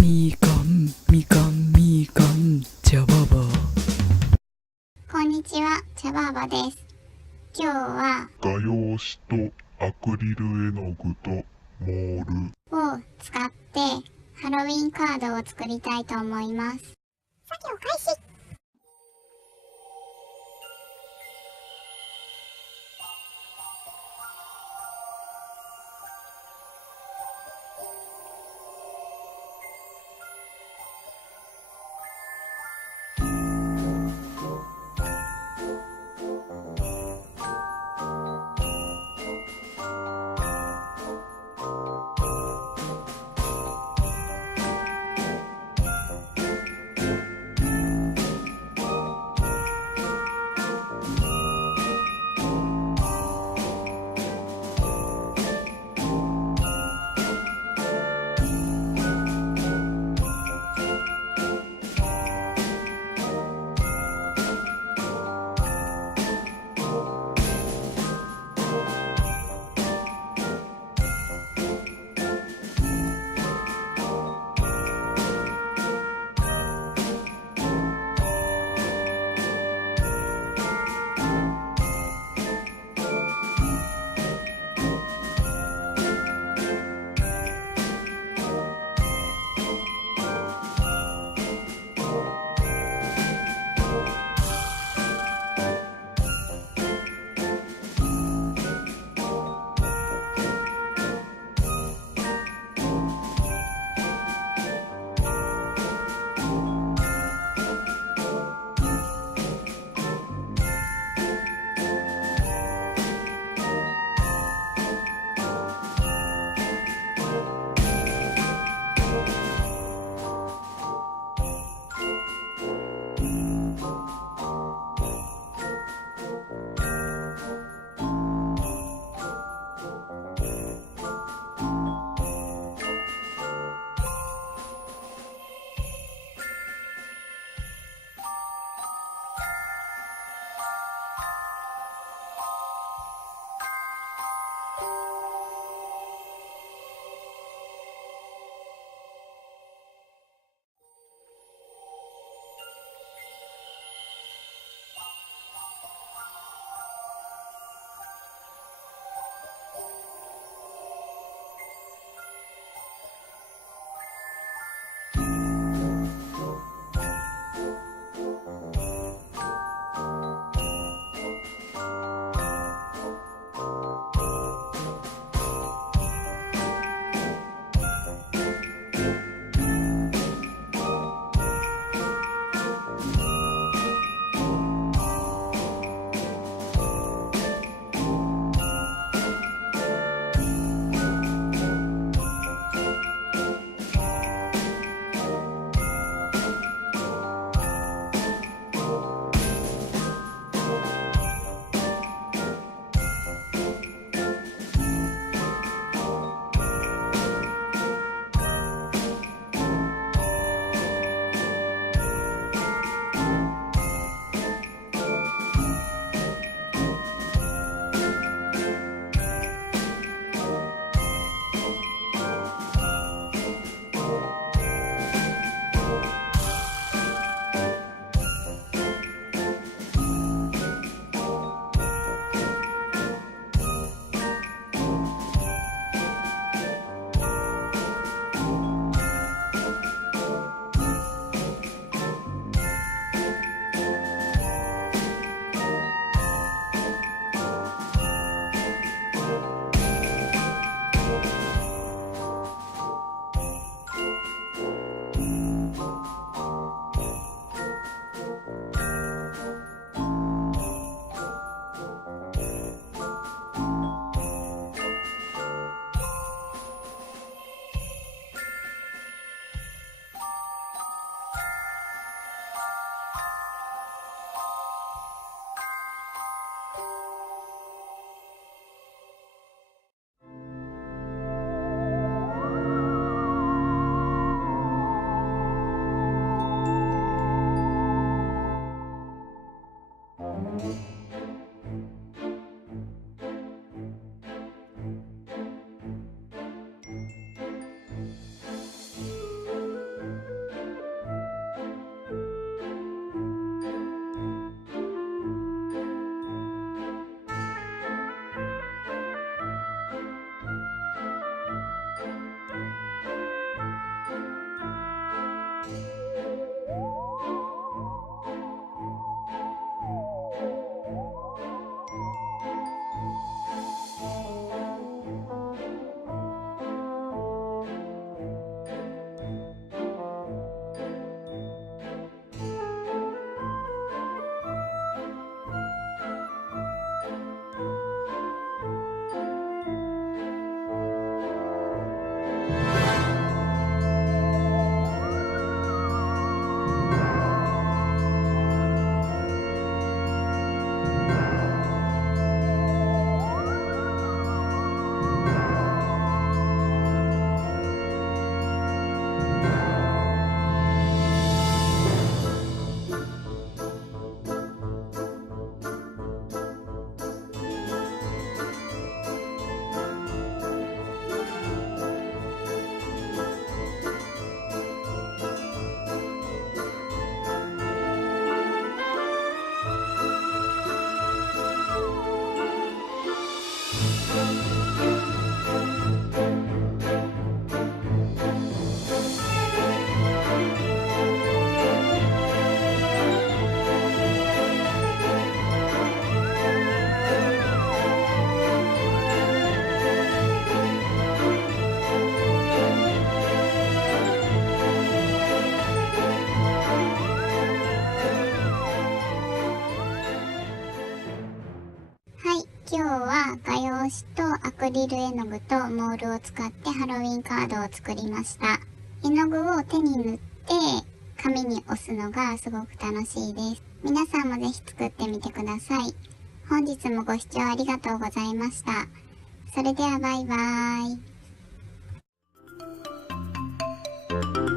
みかんみかんみかん茶ババ。こんにちは、茶バーバです。今日は画用紙とアクリル絵の具とモールを使ってハロウィンカードを作りたいと思います。作業開始。用紙とアクリル絵の具とモールを使ってハロウィンカードを作りました。絵の具を手に塗って紙に押すのがすごく楽しいです。皆さんもぜひ作ってみてください。本日もご視聴ありがとうございました。それではバイバーイ。